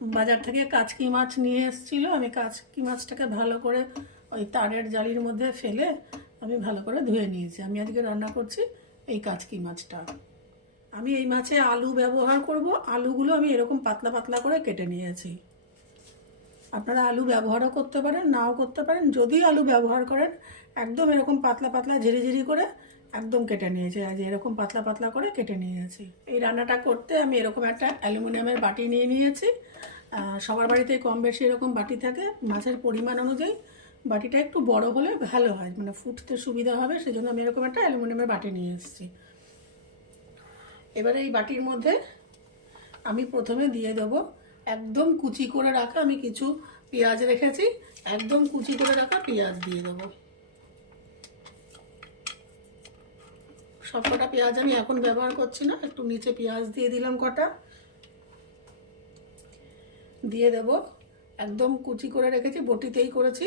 বাজার থেকে কাচকি মাছ নিয়ে এসেছিলো। আমি কাচকি মাছটাকে ভালো করে ওই তারের জালির মধ্যে ফেলে আমি ভালো করে ধুয়ে নিয়েছি। আমি আজকে রান্না করছি এই কাচকি মাছটা। আমি এই মাছে আলু ব্যবহার করব। আলুগুলো আমি এরকম পাতলা পাতলা করে কেটে নিয়েছি। আপনারা আলু ব্যবহারও করতে পারেন, নাও করতে পারেন। যদি আলু ব্যবহার করেন একদম এরকম পাতলা পাতলা ঝিরিঝিরি করে একদম কেটে নিয়েছি। আজ এরকম পাতলা পাতলা করে কেটে নিয়েছি। এই রান্নাটা করতে আমি এরকম একটা অ্যালুমিনিয়ামের বাটি নিয়ে নিয়েছি। সবার বাড়িতে কম বেশি এরকম বাটি থাকে। মাছের পরিমাণ অনুযায়ী বাটিটা একটু বড় হলে ভালো হয়, মানে ফুটতে সুবিধা হবে, সেজন্য আমি এরকম একটা অ্যালুমিনিয়ামের বাটি নিয়ে এসেছি। এবারে এই বাটির মধ্যে আমি প্রথমে দিয়ে দেবো একদম কুচি করে রাখা, আমি কিছু পেঁয়াজ রেখেছি, একদম কুচি করে রাখা পেঁয়াজ দিয়ে দেবো। সব কটা পেঁয়াজ আমি এখন ব্যবহার করছি না, একটু নিচে পেঁয়াজ দিয়ে দিলাম কটা। দিয়ে দেব একদম কুচি করে রেখেছি, বটিতেই করেছি,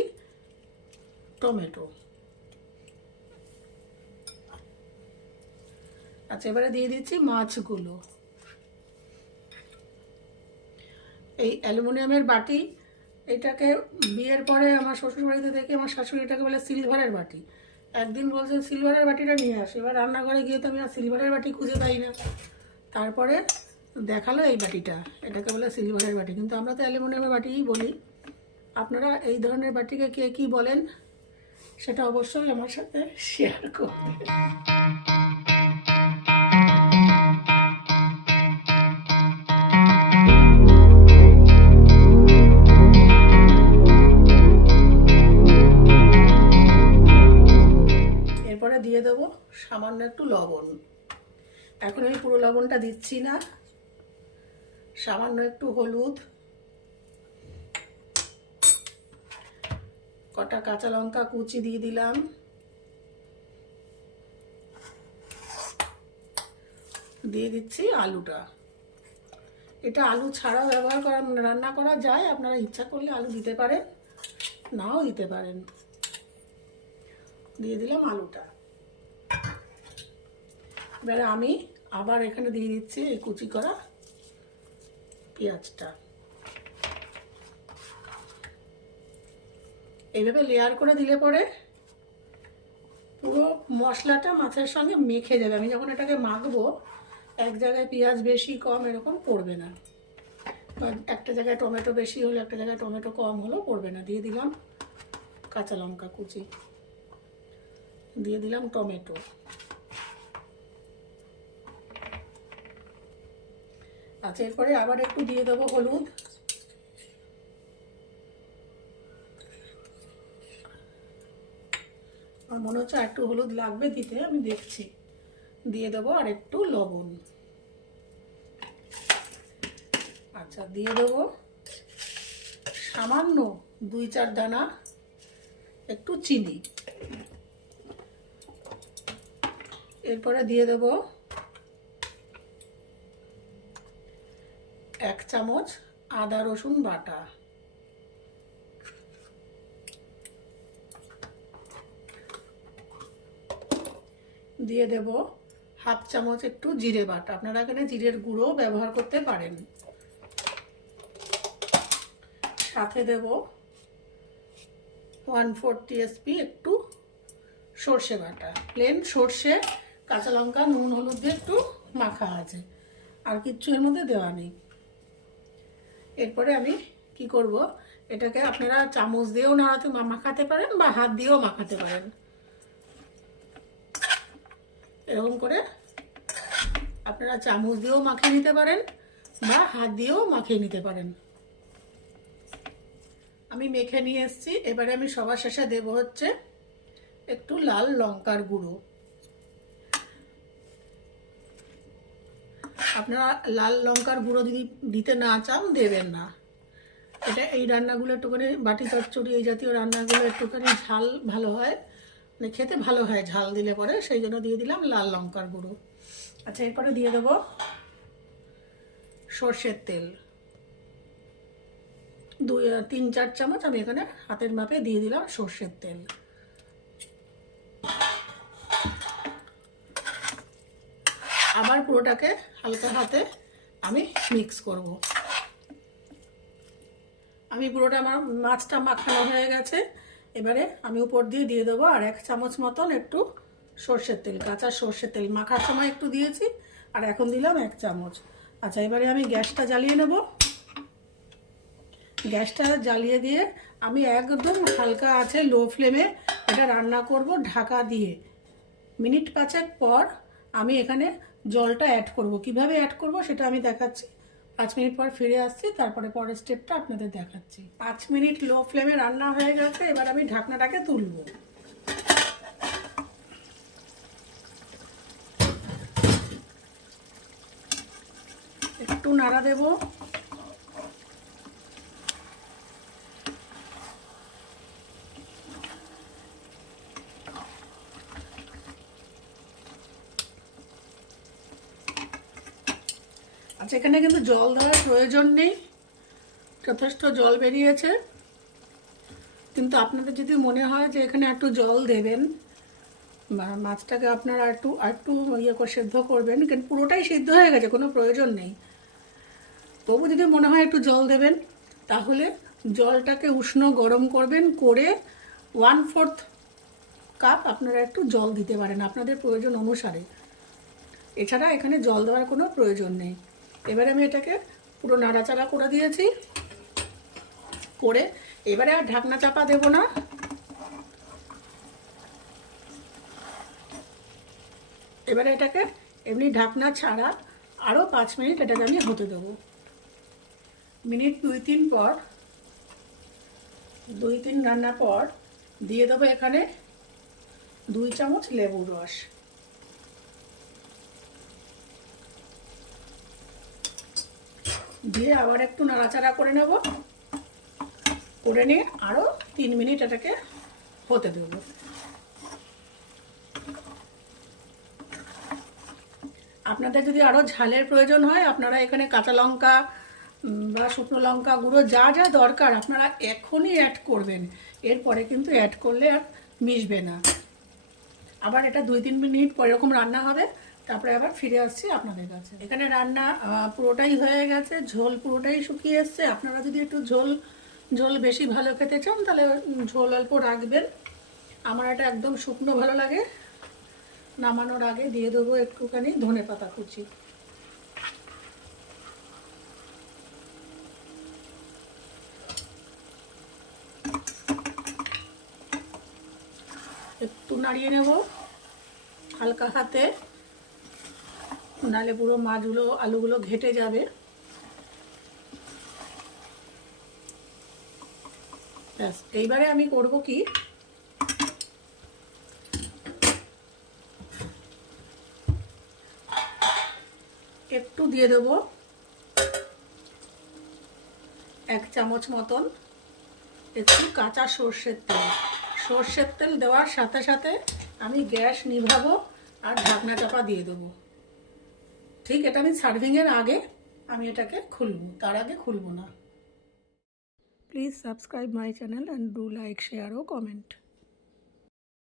টমেটো। আচ্ছা, এবারে দিয়ে দিচ্ছি মাছগুলো। এই অ্যালুমিনিয়ামের বাটি, এটাকে বিয়ের পরে আমার শ্বশুরবাড়িতে দেখে আমার শাশুড়ি এটাকে বলে সিলভারের বাটি। একদিন বলছে সিলভারের বাটিটা নিয়ে আসে, এবার রান্নাঘরে গিয়ে তো আমি আর সিলভারের বাটি খুঁজে পাই না। তারপরে দেখালো এই বাটিটা, এটাকে বলে সিলভারের বাটি, কিন্তু আমরা তো অ্যালুমিনিয়ামের বাটিই বলি। আপনারা এই ধরনের বাটিকে কে কী বলেন সেটা অবশ্যই আমার সাথে শেয়ার করবেন। এরপরে দিয়ে দেবো সামান্য একটু লবণ। এখন আমি পুরো লবণটা দিচ্ছি না, সামান্য একটু হলুদ, কটা কাঁচা লঙ্কা কুচি দিয়ে দিলাম, দিয়ে দিচ্ছি আলুটা। এটা আলু ছাড়াও ব্যবহার করা, রান্না করা যায়, আপনারা ইচ্ছা করলে আলু দিতে পারেন, নাও দিতে পারেন। দিয়ে দিলাম আলুটা। এবারে আমি আবার এখানে দিয়ে দিচ্ছি এই কুচি করা পেঁয়াজটা। এইভাবে লেয়ার করে দিলে পরে পুরো মশলাটা মাছের সঙ্গে মেখে যাবে। আমি যখন এটাকে মাখবো এক জায়গায় পেঁয়াজ বেশি কম এরকম পড়বে না, একটা জায়গায় টমেটো বেশি হলো একটা জায়গায় টমেটো কম হলো পড়বে না। দিয়ে দিলাম কাঁচা লঙ্কা কুচি, দিয়ে দিলাম টমেটো। আচ্ছা, এরপরে আবার একটু দিয়ে দেবো হলুদ, আমার মনে হচ্ছে একটু হলুদ লাগবে দিতে, আমি দেখছি। দিয়ে দেবো আর একটু লবণ। আচ্ছা, দিয়ে দেবো সামান্য 2-4 দানা একটু চিনি। এরপরে দিয়ে দেবো 1 চামচ আদা রসুন বাটা। দিয়ে দেব 1/2 চামচ একটু জিরে বাটা, আপনারা এখানে জিরের গুঁড়ো ব্যবহার করতে পারেন। সাথে দেব 1/4 টিএসপি একটু সর্ষে বাটা, প্লেন সর্ষে, কাঁচা লঙ্কা, নুন হলুদ দিয়ে একটু মাখা আছে, আর কিচ্ছু এর মধ্যে দেওয়া নেই। এরপরে আমি কি করব, এটাকে আপনারা চামচ দিয়েও নাড়াতে মাখাতে পারেন বা হাত দিয়েও মাখাতে পারেন। এরকম করে আপনারা চামচ দিয়েও মাখিয়ে নিতে পারেন বা হাত দিয়েও মাখিয়ে নিতে পারেন। আমি মেখে নিয়ে এসেছি। এবারে আমি সবার শেষে দেব হচ্ছে একটু লাল লঙ্কার গুঁড়ো। আপনারা লাল লঙ্কার গুঁড়ো যদি দিতে না চান দেবেন না। এটা এই রান্নাগুলো একটুখানি বাটি চচ্চড়ি এই জাতীয় রান্নাগুলো একটুখানি ঝাল ভালো হয়, মানে খেতে ভালো হয় ঝাল দিলে পরে, সেই জন্য দিয়ে দিলাম লাল লঙ্কার গুঁড়ো। আচ্ছা, এরপরে দিয়ে দেবো সর্ষের তেল 3-4 চামচ আমি এখানে হাতের মাপে দিয়ে দিলাম সর্ষের তেল। আবার পুরোটাকে হালকা হাতে আমি মিক্স করব। আমি পুরোটা আমার মাছটা মাখানো হয়ে গেছে। এবারে আমি উপর দিয়ে দিয়ে দেবো আর 1 চামচ মতন একটু সর্ষের তেল, কাঁচা সর্ষের তেল। মাখার সময় একটু দিয়েছি আর এখন দিলাম 1 চামচ। আচ্ছা, এবারে আমি গ্যাসটা জ্বালিয়ে নেব। গ্যাসটা জ্বালিয়ে দিয়ে আমি একদম হালকা আছে লো ফ্লেমে এটা রান্না করব ঢাকা দিয়ে। মিনিট 5 পর আমি এখানে জলটা অ্যাড করব। কিভাবে অ্যাড করব সেটা আমি দেখাচ্ছি। 5 মিনিট পর ফিরে আসছি, তারপরে পরের স্টেপটা আপনাদের দেখাচ্ছি। 5 মিনিট লো ফ্লেমে রান্না হয়ে গেছে। এবার আমি ঢাকনাটাকে তুলব। একটু নাড়া দেব। আচ্ছা, এখানে কিন্তু জল দেওয়ার প্রয়োজন নেই, যথেষ্ট জল বেরিয়েছে। কিন্তু আপনাদের যদি মনে হয় যে এখানে একটু জল দেবেন বা মাছটাকে আপনারা একটু ইয়ে করে সেদ্ধ করবেন, কিন্তু পুরোটাই সিদ্ধ হয়ে গেছে, কোনো প্রয়োজন নেই। তবু যদি মনে হয় একটু জল দেবেন, তাহলে জলটাকে উষ্ণ গরম করবেন, করে 1/4 কাপ আপনারা একটু জল দিতে পারেন আপনাদের প্রয়োজন অনুসারে। এছাড়া এখানে জল দেওয়ার কোনো প্রয়োজন নেই। এবারে আমি এটাকে পুরো নাড়াচাড়া করে দিয়েছি। করে এবারে আর ঢাকনা চাপা দেব না। এবারে এটাকে এমনি ঢাকনা ছাড়া আরও 5 মিনিট এটাকে আমি হতে দেবো। মিনিট 2-3 পর 2-3 রান্না পর দিয়ে দেবো এখানে 2 চামচ লেবুর রস। দিয়ে আবার একটু নাড়াচাড়া করে নেব। করে নিয়ে আরও 3 মিনিট এটাকে হতে দেবো। আপনাদের যদি আরও ঝালের প্রয়োজন হয়, আপনারা এখানে কাঁচা লঙ্কা বা শুকনো লঙ্কা গুঁড়ো যা যা দরকার আপনারা এখনই অ্যাড করবেন। এরপরে কিন্তু অ্যাড করলে আর মিশবে না। আবার এটা 2-3 মিনিট পর এরকম রান্না হবে, তারপরে আবার ফিরে আসছি আপনাদের কাছে। এখানে রান্না পুরোটাই হয়ে গেছে, ঝোল পুরোটাই শুকিয়ে এসছে। আপনারা যদি একটু ঝোল বেশি ভালো খেতে চান তাহলে ঝোল অল্প রাখবেন। আমার এটা একদম শুকনো ভালো লাগে। নামানোর আগে দিয়ে দেবো একটুখানি ধনেপাতা কুচি। একটু নাড়িয়ে নেব হালকা হাতে, নাহলে পুরো মাছগুলো আলুগুলো ঘেটে যাবে। ব্যাস, এইবারে আমি করব কি, একটু দিয়ে দেব 1 চামচ মতন একটু কাঁচা সর্ষের তেল। সর্ষের তেল দেওয়ার সাথে সাথে আমি গ্যাস নিভাবো আর ঢাকনা চাপা দিয়ে দেবো। ঠিক এটা আমি সার্ভিংয়ের আগে আমি এটাকে খুলবো, তার আগে খুলবো না। Please subscribe my channel and do like, share ও কমেন্ট।